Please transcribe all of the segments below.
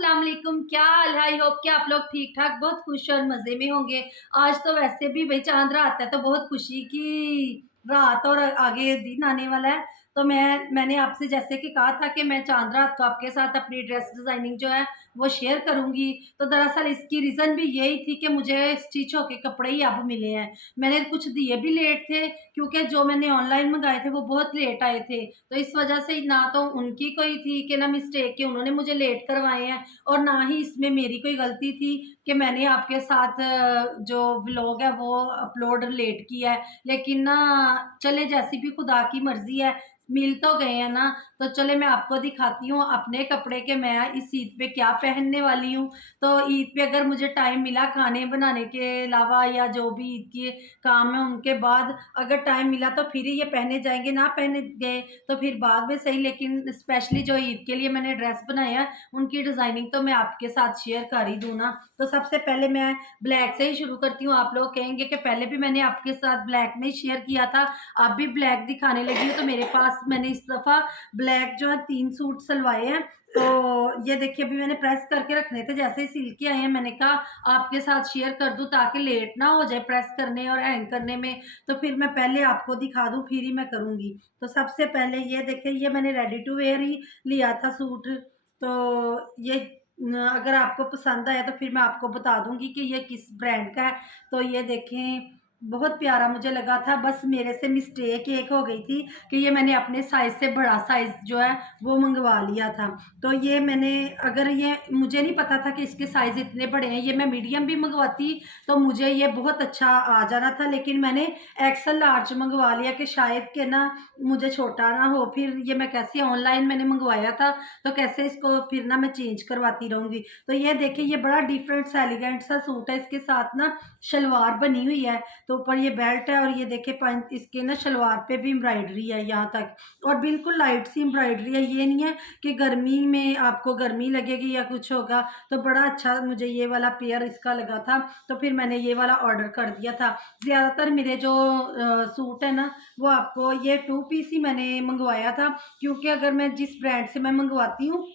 अस्सलाम वालेकुम, क्या हाल है? आई होप कि आप लोग ठीक-ठाक बहुत खुश और मज़े में होंगे। आज तो वैसे भी भई चाँद रात है तो बहुत खुशी की रात और आगे दिन आने वाला है। तो मैंने आपसे जैसे कि कहा था कि मैं चाँद रात को आपके साथ अपनी ड्रेस डिज़ाइनिंग जो है वो शेयर करूँगी। तो दरअसल इसकी रीज़न भी यही थी कि मुझे स्टिच होके कपड़े ही अब मिले हैं। मैंने कुछ दिए भी लेट थे क्योंकि जो मैंने ऑनलाइन मँगाए थे वो बहुत लेट आए थे। तो इस वजह से ना तो उनकी कोई थी कि ना मिस्टेक कि उन्होंने मुझे लेट करवाए हैं और ना ही इसमें मेरी कोई गलती थी कि मैंने आपके साथ जो व्लॉग है वो अपलोड लेट किया है। लेकिन ना चले जैसी भी खुदा की मर्ज़ी है, मिल तो गए हैं ना, तो चले मैं आपको दिखाती हूँ अपने कपड़े कि मैं इस ईद पे क्या पहनने वाली हूँ। तो ईद पे अगर मुझे टाइम मिला खाने बनाने के अलावा या जो भी ईद के काम है उनके बाद अगर टाइम मिला तो फिर ही ये पहने जाएँगे, ना पहने गए तो फिर बाद में सही। लेकिन स्पेशली जो ईद के लिए मैंने ड्रेस बनाया है, उनकी डिज़ाइनिंग तो मैं आपके साथ शेयर कर ही दूँ ना। तो सबसे पहले मैं ब्लैक से ही शुरू करती हूँ। आप लोग कहेंगे कि पहले भी मैंने आपके साथ ब्लैक में ही शेयर किया था, अब भी ब्लैक दिखाने लगी हूँ। तो मेरे पास मैंने इस दफ़ा ब्लैक जो है 3 सूट सिलवाए हैं। तो ये देखिए अभी मैंने प्रेस करके रखने थे, जैसे ही सिल के आए हैं मैंने कहा आपके साथ शेयर कर दूँ ताकि लेट ना हो जाए प्रेस करने और हैंग करने में। तो फिर मैं पहले आपको दिखा दूँ फिर ही मैं करूँगी। तो सबसे पहले ये देखिए ये मैंने रेडी टू वेयर ही लिया था सूट। तो ये अगर आपको पसंद आया तो फिर मैं आपको बता दूँगी कि ये किस ब्रांड का है। तो ये देखें बहुत प्यारा मुझे लगा था, बस मेरे से मिस्टेक एक हो गई थी कि ये मैंने अपने साइज़ से बड़ा साइज़ जो है वो मँगवा लिया था। तो ये मैंने अगर ये मुझे नहीं पता था कि इसके साइज़ इतने बड़े हैं, ये मैं मीडियम भी मँगवाती तो मुझे ये बहुत अच्छा आ जाना था, लेकिन मैंने एक्सेल लार्ज मँगवा लिया कि शायद कि ना मुझे छोटा ना हो। फिर ये मैं कैसे ऑनलाइन मैंने मँगवाया था, तो कैसे इसको फिर ना मैं चेंज करवाती रहूँगी। तो ये देखिए ये बड़ा डिफरेंट सा एलिगेंट सा सूट है, इसके साथ ना शलवार बनी हुई है, तो ऊपर ये बेल्ट है और ये देखिए इसके ना शलवार पे भी एम्ब्रॉयडरी है यहाँ तक और बिल्कुल लाइट सी एम्ब्रॉयडरी है। ये नहीं है कि गर्मी में आपको गर्मी लगेगी या कुछ होगा। तो बड़ा अच्छा मुझे ये वाला पेयर इसका लगा था, तो फिर मैंने ये वाला ऑर्डर कर दिया था। ज़्यादातर मेरे जो सूट है ना वो आपको ये 2 पीस ही मैंने मंगवाया था, क्योंकि अगर मैं जिस ब्रांड से मैं मंगवाती हूँ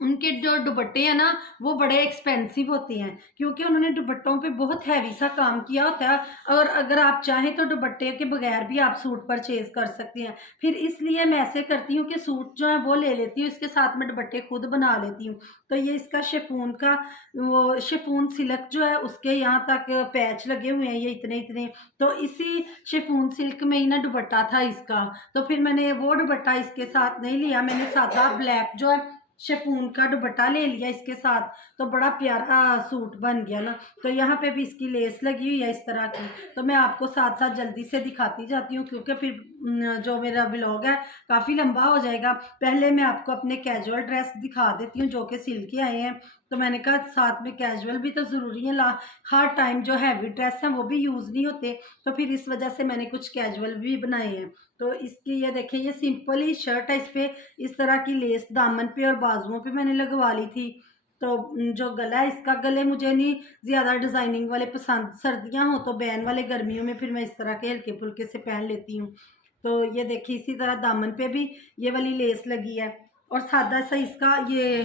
उनके जो दुपट्टे हैं ना, वो बड़े एक्सपेंसिव होते हैं, क्योंकि उन्होंने दुपट्टों पे बहुत हैवी सा काम किया होता है और अगर आप चाहें तो दुपट्टे के बगैर भी आप सूट परचेज़ कर सकते हैं। फिर इसलिए मैं ऐसे करती हूँ कि सूट जो है वो ले लेती हूँ, इसके साथ मैं दुपट्टे खुद बना लेती हूँ। तो ये इसका शिफॉन का वो शिफॉन सिल्क जो है उसके यहाँ तक पैच लगे हुए हैं ये इतने-इतने, तो इसी शिफॉन सिल्क में ही ना दुपट्टा था इसका। तो फिर मैंने वो दुपट्टा इसके साथ नहीं लिया, मैंने सादा ब्लैक जो है शिफॉन का दुपट्टा ले लिया इसके साथ, तो बड़ा प्यारा सूट बन गया ना। तो यहाँ पे भी इसकी लेस लगी हुई है इस तरह की। तो मैं आपको साथ-साथ जल्दी से दिखाती जाती हूँ, क्योंकि फिर जो मेरा व्लॉग है काफ़ी लंबा हो जाएगा। पहले मैं आपको अपने कैजुअल ड्रेस दिखा देती हूँ जो कि सिल के आए हैं। तो मैंने कहा साथ में कैजुअल भी तो ज़रूरी है, ला हर टाइम जो हैवी ड्रेस हैं वो भी यूज़ नहीं होते, तो फिर इस वजह से मैंने कुछ कैजुअल भी बनाए हैं। तो इसकी ये देखिए ये सिंपल ही शर्ट है, इस पे इस तरह की लेस दामन पे और बाजुओं पे मैंने लगवा ली थी। तो जो गला है इसका, गले मुझे नहीं ज़्यादा डिज़ाइनिंग वाले पसंद, सर्दियाँ हो तो बैन वाले, गर्मियों में फिर मैं इस तरह के हल्के-फुल्के से पहन लेती हूँ। तो ये देखिए इसी तरह दामन पे भी ये वाली लेस लगी है और सादा सा इसका ये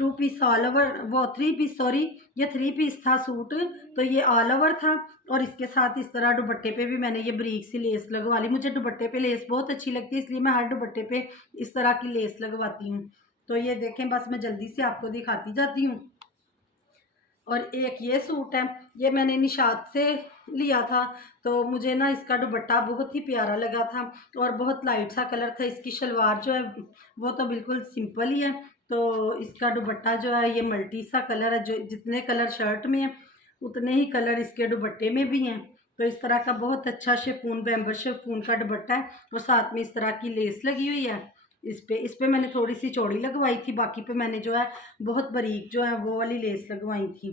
2 पीस ऑल ओवर, वो 3 पीस सॉरी, ये 3 पीस था सूट। तो ये ऑल ओवर था और इसके साथ इस तरह दुपट्टे पे भी मैंने ये बारीक सी लेस लगवा ली। मुझे दुपट्टे पे लेस बहुत अच्छी लगती है, इसलिए मैं हर दुपट्टे पे इस तरह की लेस लगवाती हूँ। तो ये देखें बस मैं जल्दी से आपको दिखाती जाती हूँ। और एक ये सूट है, ये मैंने निशात से लिया था, तो मुझे ना इसका दुपट्टा बहुत ही प्यारा लगा था और बहुत लाइट सा कलर था। इसकी शलवार जो है वो तो बिल्कुल सिंपल ही है, तो इसका दुपट्टा जो है ये मल्टी सा कलर है, जो जितने कलर शर्ट में है उतने ही कलर इसके दुपट्टे में भी हैं। तो इस तरह का बहुत अच्छा शिफॉन बैम्बर शिफॉन का दुपट्टा है और साथ में इस तरह की लेस लगी हुई है। इस पे मैंने थोड़ी सी चौड़ी लगवाई थी, बाकी पे मैंने जो है बहुत बारीक जो है वो वाली लेस लगवाई थी।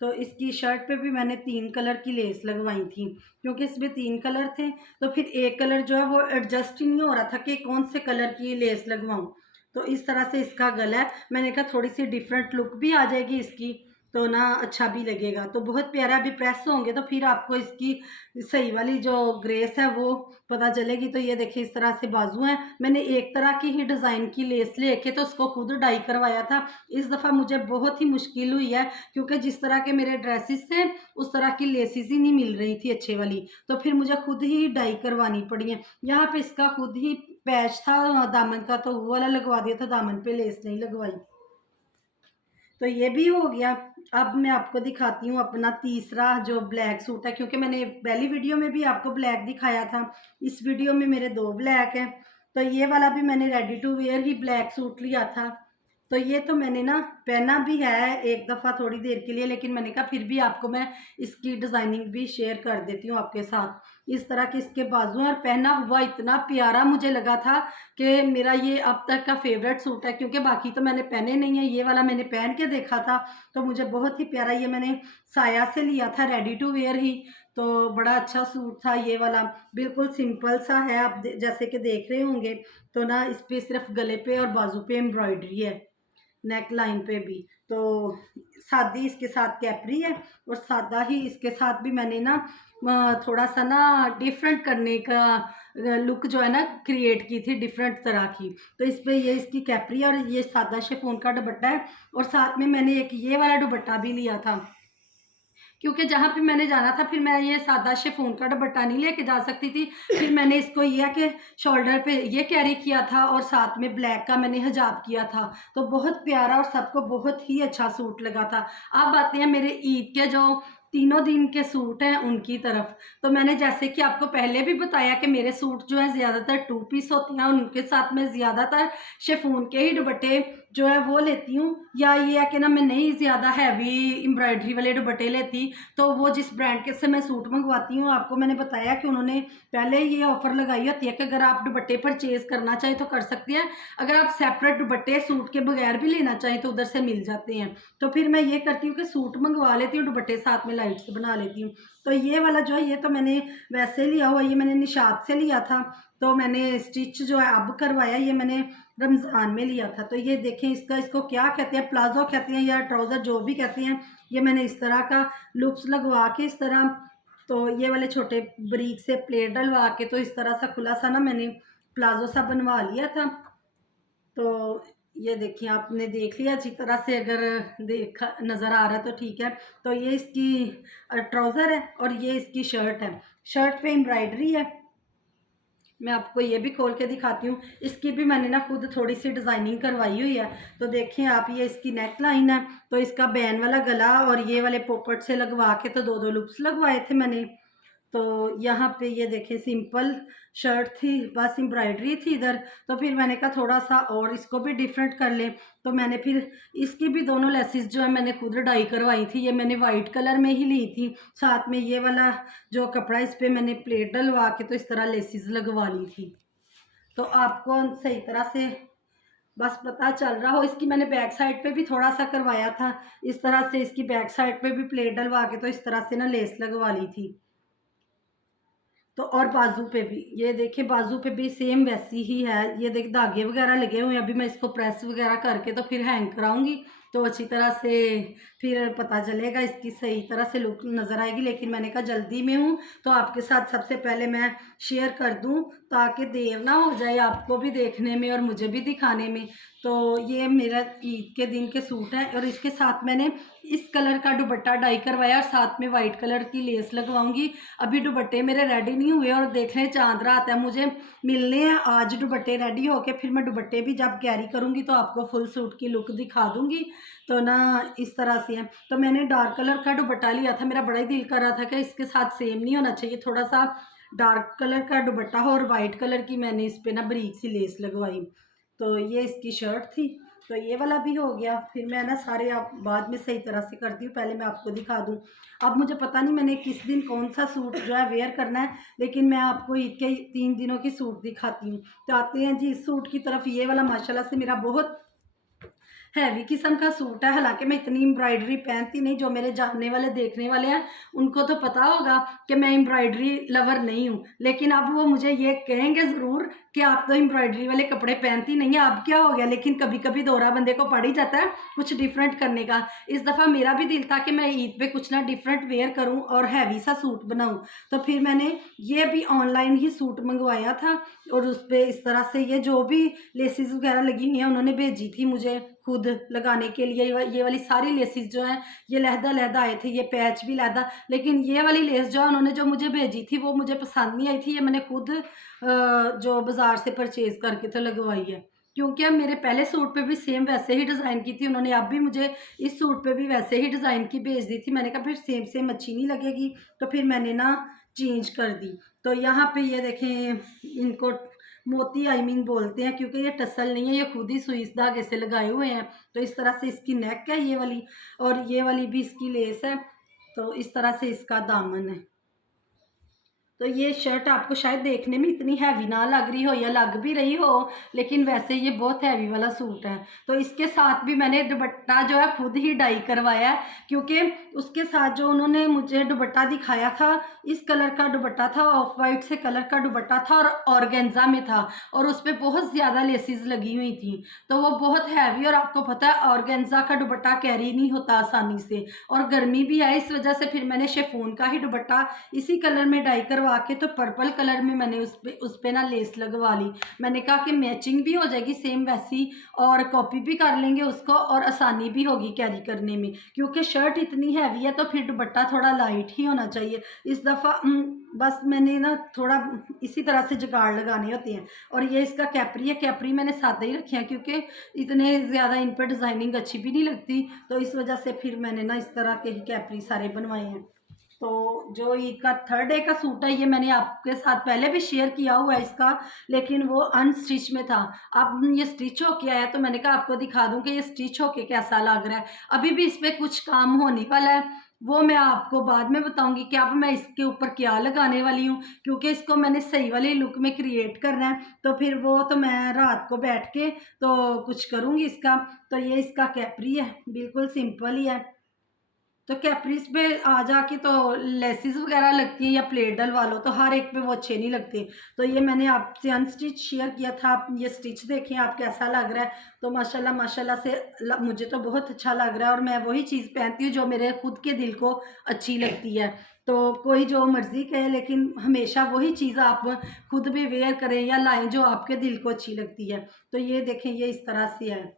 तो इसकी शर्ट पे भी मैंने 3 कलर की लेस लगवाई थी, क्योंकि इसमें 3 कलर थे, तो फिर एक कलर जो है वो एडजस्ट ही नहीं हो रहा था कि कौन से कलर की लेस लगवाऊँ। तो इस तरह से इसका गला है, मैंने कहा थोड़ी सी डिफरेंट लुक भी आ जाएगी इसकी, तो ना अच्छा भी लगेगा। तो बहुत प्यारा अभी प्रेस होंगे तो फिर आपको इसकी सही वाली जो ग्रेस है वो पता चलेगी। तो ये देखिए इस तरह से बाजू हैं। मैंने एक तरह की ही डिज़ाइन की लेस लेके तो उसको खुद डाई करवाया था। इस दफ़ा मुझे बहुत ही मुश्किल हुई है क्योंकि जिस तरह के मेरे ड्रेसेस थे उस तरह की लेसेस ही नहीं मिल रही थी अच्छे वाली। तो फिर मुझे खुद ही डाई करवानी पड़ी है। यहाँ पे इसका खुद ही पैच था दामन का, तो वो वाला लगवा दिया था, दामन पे लेस नहीं लगवाई। तो ये भी हो गया। अब मैं आपको दिखाती हूँ अपना तीसरा जो ब्लैक सूट है, क्योंकि मैंने पहली वीडियो में भी आपको ब्लैक दिखाया था, इस वीडियो में मेरे 2 ब्लैक हैं। तो ये वाला भी मैंने रेडी टू वेयर ही ब्लैक सूट लिया था। तो ये तो मैंने ना पहना भी है एक दफ़ा थोड़ी देर के लिए, लेकिन मैंने कहा फिर भी आपको मैं इसकी डिज़ाइनिंग भी शेयर कर देती हूँ आपके साथ। इस तरह के इसके बाजू हैं और पहना हुआ इतना प्यारा मुझे लगा था कि मेरा ये अब तक का फेवरेट सूट है, क्योंकि बाकी तो मैंने पहने नहीं है, ये वाला मैंने पहन के देखा था तो मुझे बहुत ही प्यारा, ये मैंने साया से लिया था रेडी टू वेयर ही। तो बड़ा अच्छा सूट था ये वाला, बिल्कुल सिंपल सा है, आप जैसे कि देख रहे होंगे। तो ना इस पे सिर्फ गले पे और बाजू पे एम्ब्रॉयडरी है, नेक लाइन पे भी। तो सादी इसके साथ कैपरी है और सादा ही इसके साथ भी मैंने ना थोड़ा सा ना डिफरेंट करने का लुक जो है ना क्रिएट की थी डिफरेंट तरह की। तो इस पे ये इसकी कैपरी और ये सादा शिफॉन का दुपट्टा है और साथ में मैंने एक ये वाला दुपट्टा भी लिया था, क्योंकि जहाँ पे मैंने जाना था फिर मैं ये सादा शिफॉन का दुपट्टा नहीं लेके जा सकती थी। फिर मैंने इसको ये है कि शोल्डर पे ये कैरी किया था और साथ में ब्लैक का मैंने हिजाब किया था। तो बहुत प्यारा और सबको बहुत ही अच्छा सूट लगा था। अब आते हैं मेरे ईद के जो तीनों दिन के सूट हैं उनकी तरफ। तो मैंने जैसे कि आपको पहले भी बताया कि मेरे सूट जो हैं ज़्यादातर 2 पीस होते हैं, उनके साथ मैं ज़्यादातर शिफॉन के ही दुपट्टे जो है वो लेती हूँ, या ये है कि ना मैं नहीं ज़्यादा हैवी एम्ब्रॉयडरी वाले दुपट्टे लेती। तो वो जिस ब्रांड के से मैं सूट मंगवाती हूँ, आपको मैंने बताया कि उन्होंने पहले ये ऑफ़र लगाई होती है कि अगर आप दुपट्टे परचेज़ करना चाहें तो कर सकते हैं, अगर आप सेपरेट दुपट्टे सूट के बगैर भी लेना चाहें तो उधर से मिल जाते हैं। तो फिर मैं ये करती हूँ कि सूट मंगवा लेती हूँ, दुपट्टे साथ में लाइट से बना लेती हूँ। तो ये वाला जो है ये तो मैंने वैसे लिया हुआ, ये मैंने निशात से लिया था। तो मैंने स्टिच जो है अब करवाया, ये मैंने रमज़ान में लिया था। तो ये देखें इसको क्या कहते हैं, प्लाज़ो कहते हैं या ट्राउज़र जो भी कहते हैं। ये मैंने इस तरह का लूप्स लगवा के इस तरह, तो ये वाले छोटे बारीक से प्लेट डलवा के तो इस तरह सा खुला सा ना मैंने प्लाज़ो सा बनवा लिया था। तो ये देखिए आपने देख लिया अच्छी तरह से, अगर देखा नज़र आ रहा है तो ठीक है। तो ये इसकी ट्राउज़र है और ये इसकी शर्ट है। शर्ट पे एम्ब्रॉयडरी है, मैं आपको ये भी खोल के दिखाती हूँ। इसकी भी मैंने ना खुद थोड़ी सी डिज़ाइनिंग करवाई हुई है। तो देखिए आप, ये इसकी नेक लाइन है, तो इसका बैन वाला गला और ये वाले पोपट से लगवा के तो 2-2 लूप्स लगवाए थे मैंने। तो यहाँ पे ये देखें सिंपल शर्ट थी, बस एम्ब्रॉयडरी थी इधर। तो फिर मैंने कहा थोड़ा सा और इसको भी डिफरेंट कर लें, तो मैंने फिर इसकी भी दोनों लेसेस जो है मैंने खुद डाई करवाई थी। ये मैंने वाइट कलर में ही ली थी, साथ में ये वाला जो कपड़ा इस पे मैंने प्लेट डलवा के तो इस तरह लेसेस लगवा ली थी। तो आपको सही तरह से बस पता चल रहा हो। इसकी मैंने बैक साइड पे भी थोड़ा सा करवाया था, इस तरह से इसकी बैक साइड पे भी प्लेट डलवा के तो इस तरह से ना लेस लगवा ली थी। तो और बाजू पे भी ये देखिए, बाजू पे भी सेम वैसी ही है। ये देख धागे वगैरह लगे हुए हैं, अभी मैं इसको प्रेस वगैरह करके तो फिर हैंग कराऊंगी तो अच्छी तरह से फिर पता चलेगा, इसकी सही तरह से लुक नज़र आएगी। लेकिन मैंने कहा जल्दी में हूँ तो आपके साथ सबसे पहले मैं शेयर कर दूँ ताकि देर ना हो जाए आपको भी देखने में और मुझे भी दिखाने में। तो ये मेरा ईद के दिन के सूट है और इसके साथ मैंने इस कलर का दुपट्टा डाई करवाया और साथ में वाइट कलर की लेस लगवाऊंगी। अभी दुपट्टे मेरे रेडी नहीं हुए और देखने चांद रात है, मुझे मिलने हैं आज दुपट्टे रेडी होके, फिर मैं दुपट्टे भी जब कैरी करूंगी तो आपको फुल सूट की लुक दिखा दूंगी। तो ना इस तरह से है। तो मैंने डार्क कलर का दुपट्टा लिया था, मेरा बड़ा ही दिल कर रहा था कि इसके साथ सेम नहीं होना चाहिए, थोड़ा सा डार्क कलर का दुपट्टा हो और वाइट कलर की मैंने इस पे ना बारीक सी लेस लगवाई। तो ये इसकी शर्ट थी। तो ये वाला भी हो गया। फिर मैं ना सारे आप बाद में सही तरह से करती हूँ, पहले मैं आपको दिखा दूँ। अब मुझे पता नहीं मैंने किस दिन कौन सा सूट जो है वेयर करना है, लेकिन मैं आपको ईद के 3 दिनों की सूट दिखाती हूँ। तो आते हैं जी इस सूट की तरफ। ये वाला माशाल्लाह से मेरा बहुत हैवी किस्म का सूट है। हालाँकि मैं इतनी एम्ब्रॉयडरी पहनती नहीं, जो मेरे जानने वाले देखने वाले हैं उनको तो पता होगा कि मैं एम्ब्रॉयडरी लवर नहीं हूँ। लेकिन अब वो मुझे ये कहेंगे ज़रूर कि आप तो एम्ब्रॉयडरी वाले कपड़े पहनती नहीं है, अब क्या हो गया? लेकिन कभी-कभी दौरा बंदे को पड़ ही जाता है कुछ डिफरेंट करने का। इस दफ़ा मेरा भी दिल था कि मैं ईद पे कुछ ना डिफरेंट वियर करूँ और हैवी सा सूट बनाऊँ। तो फिर मैंने ये भी ऑनलाइन ही सूट मँगवाया था और उसपे इस तरह से ये जो भी लेसेस वगैरह लगी हुई हैं उन्होंने भेजी थी मुझे खुद लगाने के लिए। ये वाली सारी लेसेस जो हैं ये लहदा-लहदा आए थे, ये पैच भी लहदा। लेकिन ये वाली लेस जो है उन्होंने जो मुझे भेजी थी वो मुझे पसंद नहीं आई थी। ये मैंने खुद जो बाज़ार से परचेज़ करके तो लगवाई है। क्योंकि अब मेरे पहले सूट पे भी सेम वैसे ही डिज़ाइन की थी उन्होंने, अब भी मुझे इस सूट पे भी वैसे ही डिज़ाइन की भेज दी थी। मैंने कहा फिर सेम सेम अच्छी नहीं लगेगी, तो फिर मैंने ना चेंज कर दी। तो यहाँ पे ये देखें, इनको मोती आई मीन बोलते हैं, क्योंकि ये टसल नहीं है, ये खुद ही सुई धागे से लगाए हुए हैं। तो इस तरह से इसकी नेक है ये वाली, और ये वाली भी इसकी लेस है। तो इस तरह से इसका दामन है। तो ये शर्ट आपको शायद देखने में इतनी हैवी ना लग रही हो, या लग भी रही हो, लेकिन वैसे ये बहुत हैवी वाला सूट है। तो इसके साथ भी मैंने दुपट्टा जो है खुद ही डाई करवाया है, क्योंकि उसके साथ जो उन्होंने मुझे दुपट्टा दिखाया था, इस कलर का दुपट्टा था, ऑफ वाइट से कलर का दुपट्टा था और ऑर्गेन्जा में था, और उस पर बहुत ज़्यादा लेसिस लगी हुई थी। तो वो बहुत हैवी, और आपको पता है ऑर्गेन्जा का दुपट्टा कैरी नहीं होता आसानी से, और गर्मी भी है, इस वजह से फिर मैंने शिफॉन का ही दुपट्टा इसी कलर में डाई करवा के तो पर्पल कलर में मैंने उस पे ना लेस लगवा ली। मैंने कहा कि मैचिंग भी हो जाएगी सेम वैसी, और कॉपी भी कर लेंगे उसको, और आसानी भी होगी कैरी करने में, क्योंकि शर्ट इतनी हैवी है तो फिर दुपट्टा थोड़ा लाइट ही होना चाहिए। इस दफ़ा बस मैंने ना थोड़ा इसी तरह से जुगाड़ लगाने होते हैं। और ये इसका कैपरी है, कैपरी मैंने सादा ही रखे हैं क्योंकि इतने ज़्यादा इन पर डिज़ाइनिंग अच्छी भी नहीं लगती, तो इस वजह से फिर मैंने ना इस तरह के ही कैपरी सारे बनवाए हैं। तो जो ईद का थर्ड डे का सूट है, ये मैंने आपके साथ पहले भी शेयर किया हुआ है इसका, लेकिन वो अनस्टिच में था। अब ये स्टिच होके आया तो मैंने कहा आपको दिखा दूं कि ये स्टिच होके कैसा लग रहा है। अभी भी इस पे कुछ काम होने वाला है, वो मैं आपको बाद में बताऊंगी कि अब मैं इसके ऊपर क्या लगाने वाली हूँ, क्योंकि इसको मैंने सही वाली लुक में क्रिएट करना है। तो फिर वो तो मैं रात को बैठ के तो कुछ करूँगी इसका। तो ये इसका कैपरी है, बिल्कुल सिंपल ही है। तो कैप्रीज पे आ जाके तो लेसिस वगैरह लगती हैं, या प्लेट डलवा लो, तो हर एक पे वो अच्छे नहीं लगते। तो ये मैंने आपसे अनस्टिच शेयर किया था, आप ये स्टिच देखें आप कैसा लग रहा है। तो माशाल्लाह माशाल्लाह से मुझे तो बहुत अच्छा लग रहा है, और मैं वही चीज़ पहनती हूँ जो मेरे खुद के दिल को अच्छी लगती है। तो कोई जो मर्ज़ी कहे, लेकिन हमेशा वही चीज़ आप खुद भी वेयर करें या लाएँ जो आपके दिल को अच्छी लगती है। तो ये देखें, ये इस तरह से है।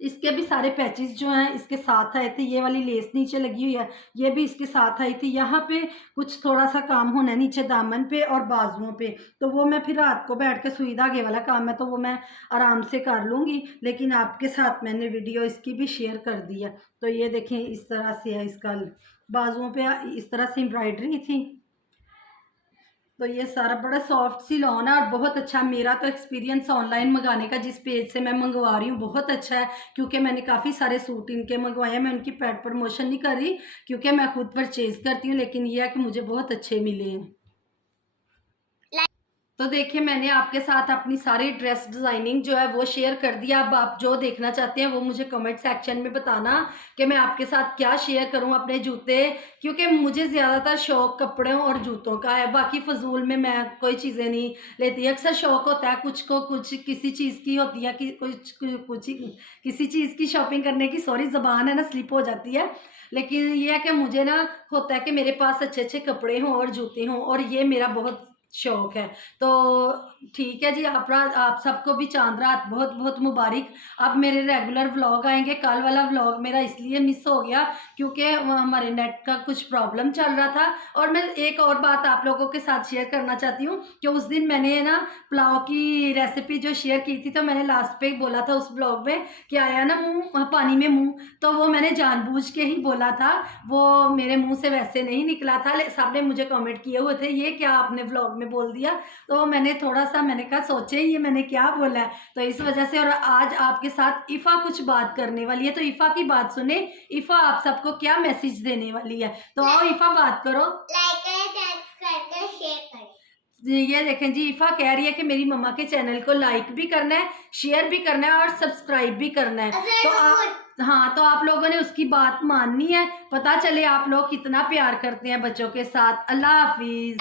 इसके भी सारे पैचेस जो हैं इसके साथ आए थे। ये वाली लेस नीचे लगी हुई है, ये भी इसके साथ आई थी। यहाँ पे कुछ थोड़ा सा काम होना है नीचे दामन पे और बाजुओं पे, तो वो मैं फिर रात को बैठ के सुई धागे वाला काम है तो वो मैं आराम से कर लूँगी, लेकिन आपके साथ मैंने वीडियो इसकी भी शेयर कर दी है। तो ये देखें इस तरह से है, इसका बाजुओं पे इस तरह से एम्ब्रॉयडरी थी। तो ये सारा बड़ा सॉफ्ट सी लॉन है, और बहुत अच्छा मेरा तो एक्सपीरियंस ऑनलाइन मंगाने का, जिस पेज से मैं मंगवा रही हूँ बहुत अच्छा है, क्योंकि मैंने काफ़ी सारे सूट इनके मंगवाए हैं। मैं उनकी पेड प्रमोशन नहीं कर रही क्योंकि मैं खुद परचेज़ करती हूँ, लेकिन ये है कि मुझे बहुत अच्छे मिले हैं। तो देखिए, मैंने आपके साथ अपनी सारी ड्रेस डिज़ाइनिंग जो है वो शेयर कर दिया। अब आप जो देखना चाहते हैं वो मुझे कमेंट सेक्शन में बताना कि मैं आपके साथ क्या शेयर करूं अपने जूते, क्योंकि मुझे ज़्यादातर शौक़ कपड़ों और जूतों का है, बाकी फ़जूल में मैं कोई चीज़ें नहीं लेती। अक्सर शौक़ होता है कुछ को कुछ किसी चीज़ की होती है कि कुछ किसी चीज़ की शॉपिंग करने की, सॉरी ज़बान है ना स्लिप हो जाती है। लेकिन ये है कि मुझे ना होता है कि मेरे पास अच्छे-अच्छे कपड़े हों और जूते हों, और ये मेरा बहुत शौक है। तो ठीक है जी, आप सबको भी चांद रात बहुत-बहुत मुबारक। अब मेरे रेगुलर व्लॉग आएँगे। कल वाला व्लॉग मेरा इसलिए मिस हो गया क्योंकि हमारे नेट का कुछ प्रॉब्लम चल रहा था। और मैं एक और बात आप लोगों के साथ शेयर करना चाहती हूँ कि उस दिन मैंने ना पुलाव की रेसिपी जो शेयर की थी, तो मैंने लास्ट पे बोला था उस व्लॉग में कि आया ना मुँह पानी में मुँह, तो वो मैंने जानबूझ के ही बोला था, वो मेरे मुँह से वैसे नहीं निकला था। सबने मुझे कमेंट किए हुए थे, ये क्या आपने व्लॉग में बोल दिया, तो मैंने थोड़ा-सा मैंने कहा सोचे ये मैंने क्या बोला है, तो इस वजह से। और आज आपके साथ इफ़ा कुछ बात करने वाली है, तो इफ़ा की बात सुने। इफ़ा आप सबको क्या मैसेज देने वाली है, तो आओ इफ़ा बात करो। लाइक करें, सब्सक्राइब करें, शेयर करें। ये देखें जी, इफ़ा कह रही है कि मेरी मम्मा के चैनल को लाइक भी करना है, शेयर भी करना है और सब्सक्राइब भी करना है। तो हाँ, तो आप लोगों ने उसकी बात माननी है, पता चले आप लोग कितना प्यार करते हैं बच्चों के साथ। अल्लाह हाफ़िज़।